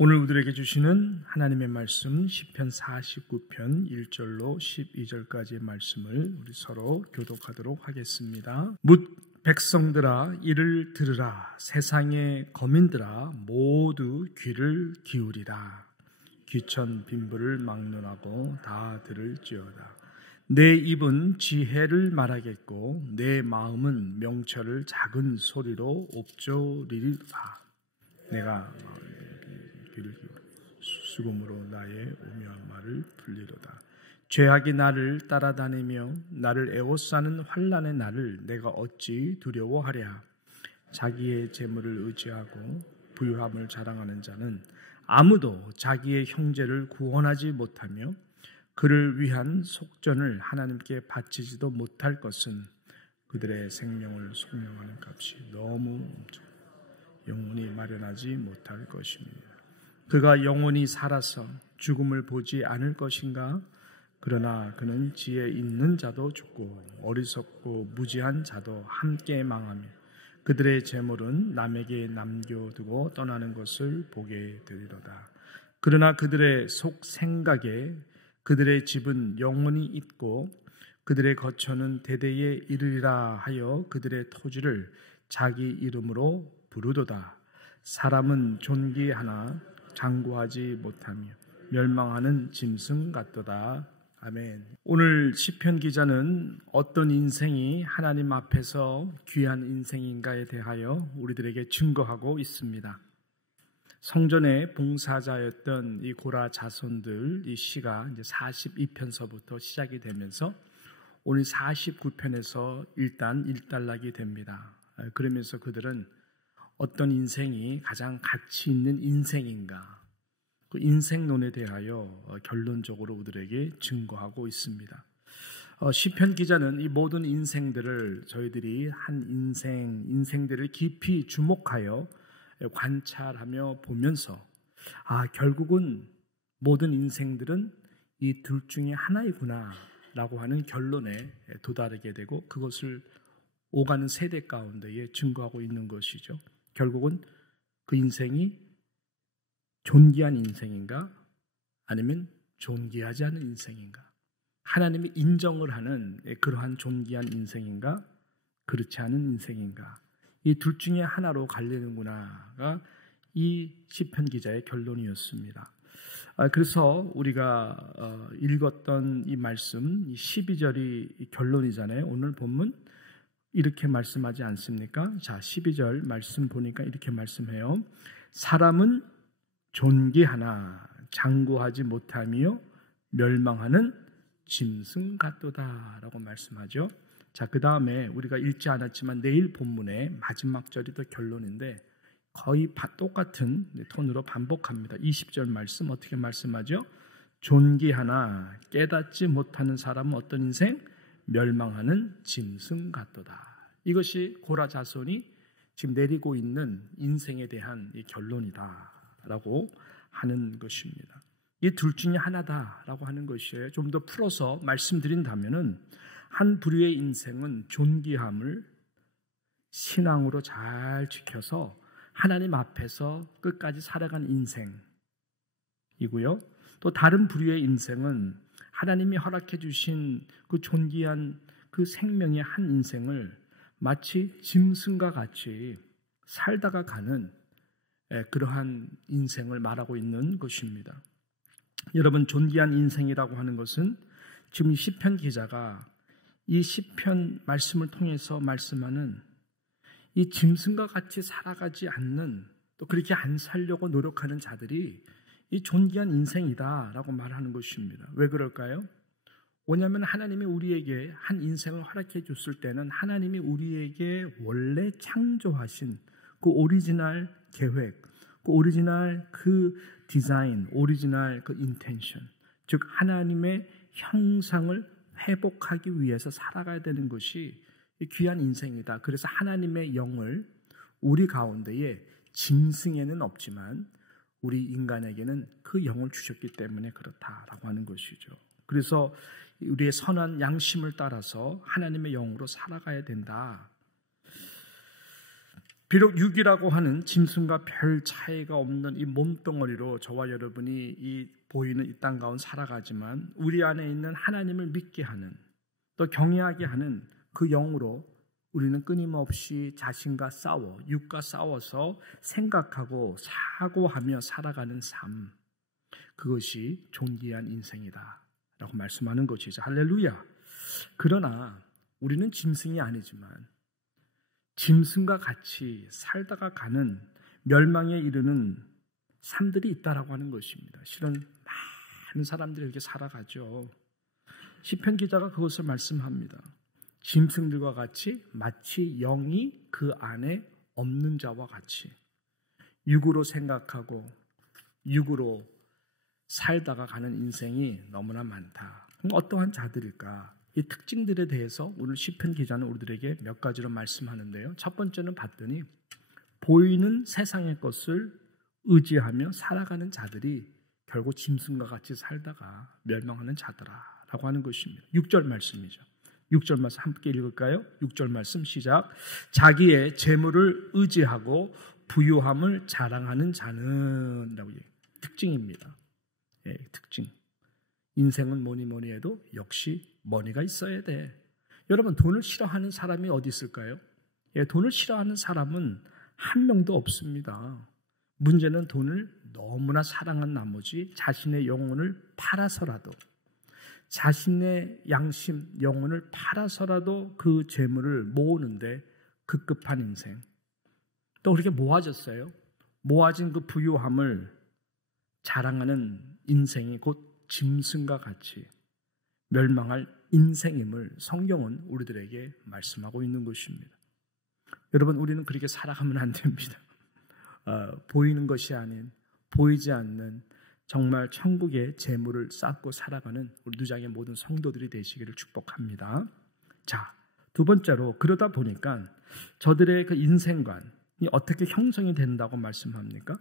오늘 우리에게 주시는 하나님의 말씀 시편 49편 1절로 12절까지의 말씀을 우리 서로 교독하도록 하겠습니다. 뭇 백성들아 이를 들으라. 세상의 거민들아 모두 귀를 기울이라. 귀천 빈부를 막론하고 다 들을지어다. 내 입은 지혜를 말하겠고 내 마음은 명철을 작은 소리로 옵조리리라. 내가 귀를 기울여 수금으로 나의 오묘한 말을 풀리로다. 죄악이 나를 따라다니며 나를 애워싸는 환난의 날을 내가 어찌 두려워하랴. 자기의 재물을 의지하고 부유함을 자랑하는 자는 아무도 자기의 형제를 구원하지 못하며 그를 위한 속전을 하나님께 바치지도 못할 것은 그들의 생명을 속량하는 값이 너무 영원히 마련하지 못할 것입니다. 그가 영원히 살아서 죽음을 보지 않을 것인가? 그러나 그는 지혜 있는 자도 죽고 어리석고 무지한 자도 함께 망하며 그들의 재물은 남에게 남겨두고 떠나는 것을 보게 되리로다. 그러나 그들의 속 생각에 그들의 집은 영원히 있고 그들의 거처는 대대에 이르리라 하여 그들의 토지를 자기 이름으로 부르도다. 사람은 존귀하나 장구하지 못하며 멸망하는 짐승 같도다. 아멘. 오늘 시편 기자는 어떤 인생이 하나님 앞에서 귀한 인생인가에 대하여 우리들에게 증거하고 있습니다. 성전의 봉사자였던 이 고라 자손들 이 시가 이제 42편서부터 시작이 되면서 오늘 49편에서 일단 일단락이 됩니다. 그러면서 그들은 어떤 인생이 가장 가치 있는 인생인가, 그 인생론에 대하여 결론적으로 우리들에게 증거하고 있습니다. 시편 기자는 이 모든 인생들을 저희들이 한 인생들을 깊이 주목하여 관찰하며 보면서 결국은 모든 인생들은 이 둘 중에 하나이구나 라고 하는 결론에 도달하게 되고 그것을 오가는 세대 가운데에 증거하고 있는 것이죠. 결국은 그 인생이 존귀한 인생인가 아니면 존귀하지 않은 인생인가, 하나님이 인정을 하는 그러한 존귀한 인생인가 그렇지 않은 인생인가, 이 둘 중에 하나로 갈리는구나가 이 시편 기자의 결론이었습니다. 그래서 우리가 읽었던 이 말씀, 이 12절이 결론이잖아요. 오늘 본문 이렇게 말씀하지 않습니까? 자, 12절 말씀 보니까 이렇게 말씀해요. 사람은 존귀하나 장구하지 못하며 멸망하는 짐승 같도다 라고 말씀하죠. 자, 그 다음에 우리가 읽지 않았지만 내일 본문의 마지막 절이 더 결론인데 거의 똑같은 톤으로 반복합니다. 20절 말씀 어떻게 말씀하죠? 존귀하나 깨닫지 못하는 사람은 어떤 인생? 멸망하는 짐승 같도다. 이것이 고라 자손이 지금 내리고 있는 인생에 대한 결론이다라고 하는 것입니다. 이 둘 중에 하나다라고 하는 것이에요. 좀 더 풀어서 말씀드린다면은 한 부류의 인생은 존귀함을 신앙으로 잘 지켜서 하나님 앞에서 끝까지 살아간 인생이고요. 또 다른 부류의 인생은 하나님이 허락해 주신 그 존귀한 그 생명의 한 인생을 마치 짐승과 같이 살다가 가는 그러한 인생을 말하고 있는 것입니다. 여러분, 존귀한 인생이라고 하는 것은 지금 시편 기자가 이 시편 말씀을 통해서 말씀하는 이 짐승과 같이 살아가지 않는, 또 그렇게 안 살려고 노력하는 자들이 이 존귀한 인생이다라고 말하는 것입니다. 왜 그럴까요? 왜냐하면 하나님이 우리에게 한 인생을 허락해 줬을 때는 하나님이 우리에게 원래 창조하신 그 오리지널 계획, 그 오리지널 그 디자인, 오리지널 그 인텐션, 즉 하나님의 형상을 회복하기 위해서 살아가야 되는 것이 귀한 인생이다. 그래서 하나님의 영을 우리 가운데에 짐승에는 없지만 우리 인간에게는 그 영을 주셨기 때문에 그렇다라고 하는 것이죠. 그래서 우리의 선한 양심을 따라서 하나님의 영으로 살아가야 된다. 비록 육이라고 하는 짐승과 별 차이가 없는 이 몸뚱어리로 저와 여러분이 이 보이는 이 땅 가운데 살아가지만 우리 안에 있는 하나님을 믿게 하는 또 경외하게 하는 그 영으로 우리는 끊임없이 자신과 싸워 육과 싸워서 생각하고 사고하며 살아가는 삶, 그것이 존귀한 인생이다 라고 말씀하는 것이죠. 할렐루야. 그러나 우리는 짐승이 아니지만 짐승과 같이 살다가 가는 멸망에 이르는 삶들이 있다라고 하는 것입니다. 실은 많은 사람들이 이렇게 살아가죠. 시편 기자가 그것을 말씀합니다. 짐승들과 같이 마치 영이 그 안에 없는 자와 같이 육으로 생각하고 육으로 살다가 가는 인생이 너무나 많다. 그럼 어떠한 자들일까? 이 특징들에 대해서 오늘 시편 기자는 우리들에게 몇 가지로 말씀하는데요. 첫 번째는 봤더니 보이는 세상의 것을 의지하며 살아가는 자들이 결국 짐승과 같이 살다가 멸망하는 자더라라고 하는 것입니다. 6절 말씀이죠. 6절 말씀 함께 읽을까요? 6절 말씀 시작. 자기의 재물을 의지하고 부유함을 자랑하는 자는 라고 특징입니다. 예, 특징. 인생은 뭐니 해도 역시 머니가 있어야 돼. 여러분, 돈을 싫어하는 사람이 어디 있을까요? 예, 돈을 싫어하는 사람은 한 명도 없습니다. 문제는 돈을 너무나 사랑한 나머지 자신의 영혼을 팔아서라도 자신의 양심, 영혼을 팔아서라도 그 재물을 모으는데 급급한 인생. 또 그렇게 모아졌어요. 모아진 그 부유함을 자랑하는 인생이 곧 짐승과 같이 멸망할 인생임을 성경은 우리들에게 말씀하고 있는 것입니다. 여러분, 우리는 그렇게 살아가면 안 됩니다. 보이는 것이 아닌 보이지 않는 정말 천국의 재물을 쌓고 살아가는 우리 누장의 모든 성도들이 되시기를 축복합니다. 자, 두 번째로 그러다 보니까 저들의 그 인생관이 어떻게 형성이 된다고 말씀합니까?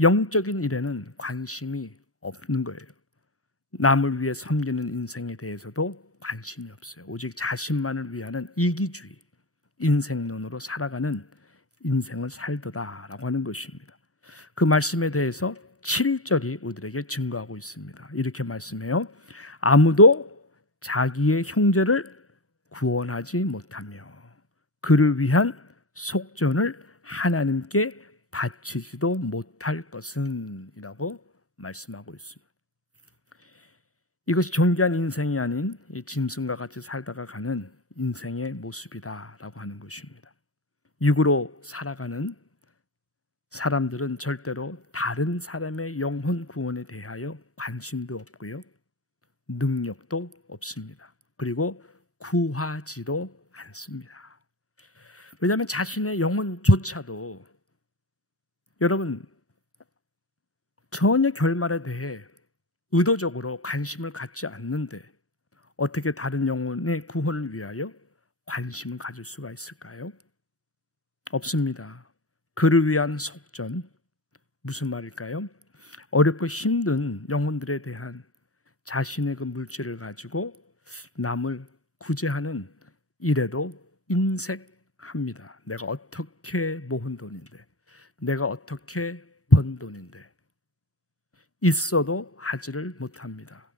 영적인 일에는 관심이 없는 거예요. 남을 위해 섬기는 인생에 대해서도 관심이 없어요. 오직 자신만을 위하는 이기주의, 인생론으로 살아가는 인생을 살도다라고 하는 것입니다. 그 말씀에 대해서 7절이 우리들에게 증거하고 있습니다. 이렇게 말씀해요. 아무도 자기의 형제를 구원하지 못하며 그를 위한 속전을 하나님께 바치지도 못할 것은 이라고 말씀하고 있습니다. 이것이 존귀한 인생이 아닌 이 짐승과 같이 살다가 가는 인생의 모습이다라고 하는 것입니다. 육으로 살아가는 사람들은 절대로 다른 사람의 영혼 구원에 대하여 관심도 없고요. 능력도 없습니다. 그리고 구하지도 않습니다. 왜냐하면 자신의 영혼조차도 여러분 전혀 결말에 대해 의도적으로 관심을 갖지 않는데 어떻게 다른 영혼의 구원을 위하여 관심을 가질 수가 있을까요? 없습니다. 그를 위한 속전, 무슨 말일까요? 어렵고 힘든 영혼들에 대한 자신의 그 물질을 가지고 남을 구제하는 일에도 인색합니다. 내가 어떻게 모은 돈인데, 내가 어떻게 번 돈인데 있어도 하지를 못합니다.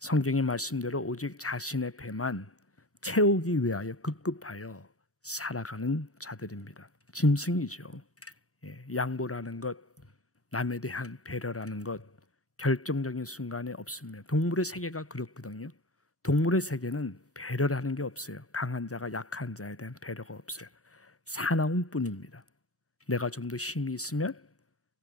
성경의 말씀대로 오직 자신의 배만 채우기 위하여 급급하여 살아가는 자들입니다. 짐승이죠. 양보라는 것, 남에 대한 배려라는 것, 결정적인 순간에 없습니다. 동물의 세계가 그렇거든요. 동물의 세계는 배려라는 게 없어요. 강한 자가 약한 자에 대한 배려가 없어요. 사나운 뿐입니다. 내가 좀 더 힘이 있으면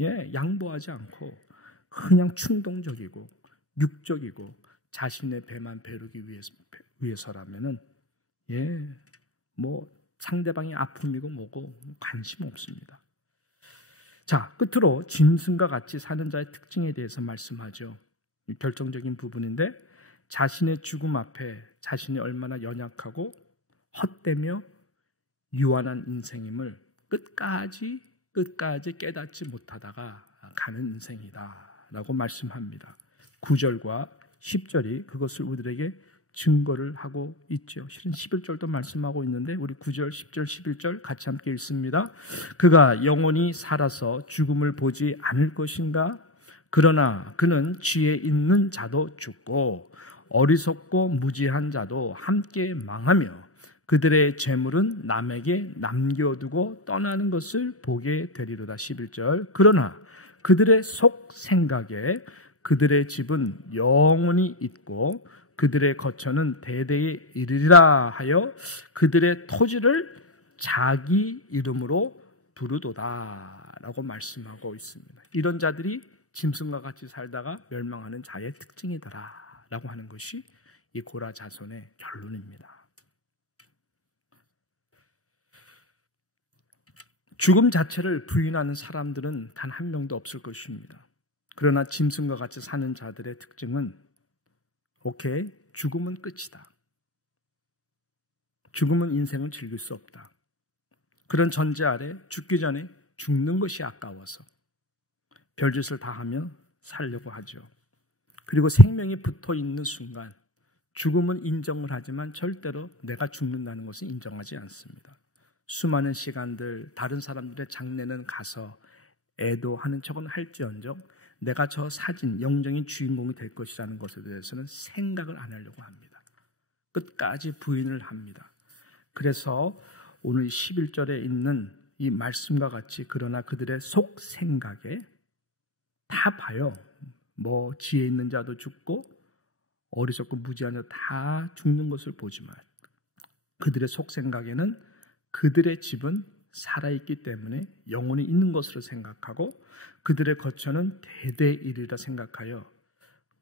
양보하지 않고 그냥 충동적이고 육적이고 자신의 배만 배우기 위해서라면은 상대방이 아픔이고 뭐고 관심 없습니다. 자, 끝으로 짐승과 같이 사는 자의 특징에 대해서 말씀하죠. 결정적인 부분인데 자신의 죽음 앞에 자신이 얼마나 연약하고 헛되며 유한한 인생임을 끝까지 깨닫지 못하다가 가는 인생이다 라고 말씀합니다. 9절과 10절이 그것을 우리들에게 증거를 하고 있죠. 실은 11절도 말씀하고 있는데 우리 9절, 10절, 11절 같이 함께 읽습니다. 그가 영원히 살아서 죽음을 보지 않을 것인가? 그러나 그는 지혜 있는 자도 죽고 어리석고 무지한 자도 함께 망하며 그들의 재물은 남에게 남겨두고 떠나는 것을 보게 되리로다. 11절. 그러나 그들의 속 생각에 그들의 집은 영원히 있고 그들의 거처는 대대에 이르리라 하여 그들의 토지를 자기 이름으로 부르도다 라고 말씀하고 있습니다. 이런 자들이 짐승과 같이 살다가 멸망하는 자의 특징이더라 라고 하는 것이 이 고라 자손의 결론입니다. 죽음 자체를 부인하는 사람들은 단 한 명도 없을 것입니다. 그러나 짐승과 같이 사는 자들의 특징은 오케이, 죽음은 끝이다. 죽음은 인생을 즐길 수 없다. 그런 전제 아래 죽기 전에 죽는 것이 아까워서 별짓을 다 하며 살려고 하죠. 그리고 생명이 붙어 있는 순간 죽음은 인정을 하지만 절대로 내가 죽는다는 것은 인정하지 않습니다. 수많은 시간들 다른 사람들의 장례는 가서 애도하는 척은 할지언정 내가 저 사진, 영적인 주인공이 될 것이라는 것에 대해서는 생각을 안 하려고 합니다. 끝까지 부인을 합니다. 그래서 오늘 11절에 있는 이 말씀과 같이 그러나 그들의 속 생각에 다 봐요. 뭐 지혜 있는 자도 죽고 어리석고 무지한 자도 다 죽는 것을 보지만 그들의 속 생각에는 그들의 집은 살아있기 때문에 영원히 있는 것으로 생각하고 그들의 거처는 대대이르리라 생각하여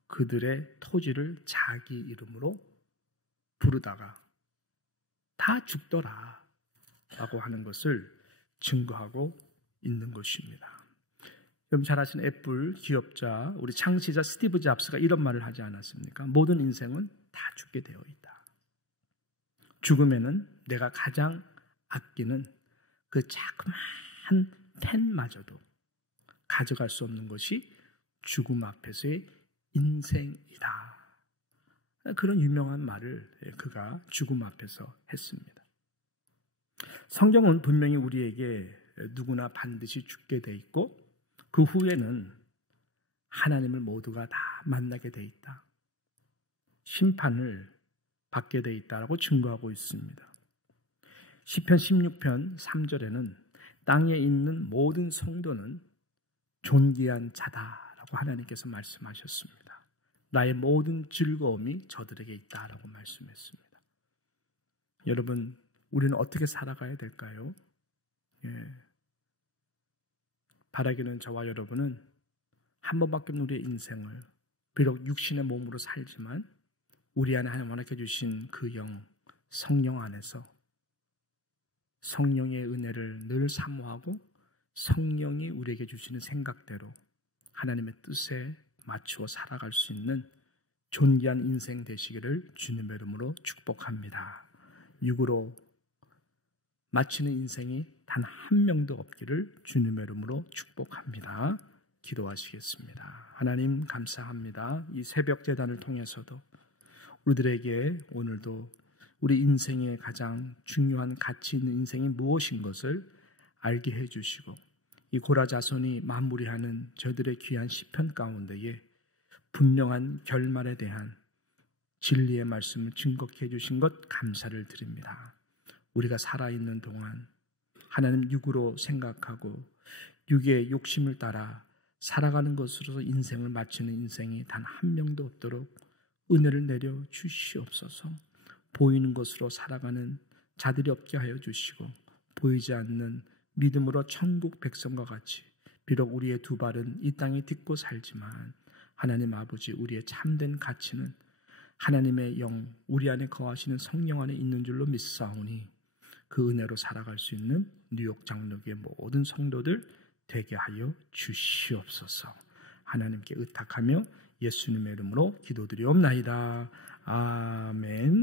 그들의 토지를 자기 이름으로 부르다가 다 죽더라 라고 하는 것을 증거하고 있는 것입니다. 여러분 잘 아시는 애플 기업자 우리 창시자 스티브 잡스가 이런 말을 하지 않았습니까? 모든 인생은 다 죽게 되어 있다. 죽음에는 내가 가장 아끼는 그 자그마한 펜마저도 가져갈 수 없는 것이 죽음 앞에서의 인생이다. 그런 유명한 말을 그가 죽음 앞에서 했습니다. 성경은 분명히 우리에게 누구나 반드시 죽게 돼 있고 그 후에는 하나님을 모두가 다 만나게 돼 있다. 심판을 받게 돼 있다라고 증거하고 있습니다. 시편 16편 3절에는 땅에 있는 모든 성도는 존귀한 자다라고 하나님께서 말씀하셨습니다. 나의 모든 즐거움이 저들에게 있다라고 말씀했습니다. 여러분, 우리는 어떻게 살아가야 될까요? 바라기는 저와 여러분은 한 번밖에 없는 우리의 인생을 비록 육신의 몸으로 살지만 우리 안에 하나님 허락해 주신 그 영, 성령 안에서 성령의 은혜를 늘 사모하고 성령이 우리에게 주시는 생각대로 하나님의 뜻에 맞추어 살아갈 수 있는 존귀한 인생 되시기를 주님의 이름으로 축복합니다. 육으로 마치는 인생이 단 한 명도 없기를 주님의 이름으로 축복합니다. 기도하시겠습니다. 하나님 감사합니다. 이 새벽 제단을 통해서도 우리들에게 오늘도 우리 인생의 가장 중요한 가치 있는 인생이 무엇인 것을 알게 해주시고 이 고라 자손이 마무리하는 저들의 귀한 시편 가운데에 분명한 결말에 대한 진리의 말씀을 증거케 해주신 것 감사를 드립니다. 우리가 살아있는 동안 하나님 육으로 생각하고 육의 욕심을 따라 살아가는 것으로서 인생을 마치는 인생이 단 한 명도 없도록 은혜를 내려 주시옵소서. 보이는 것으로 살아가는 자들이 없게 하여 주시고 보이지 않는 믿음으로 천국 백성과 같이 비록 우리의 두 발은 이 땅에 딛고 살지만 하나님 아버지 우리의 참된 가치는 하나님의 영 우리 안에 거하시는 성령 안에 있는 줄로 믿사오니 그 은혜로 살아갈 수 있는 뉴욕 장로교의 모든 성도들 되게 하여 주시옵소서. 하나님께 의탁하며 예수님의 이름으로 기도드리옵나이다. 아멘.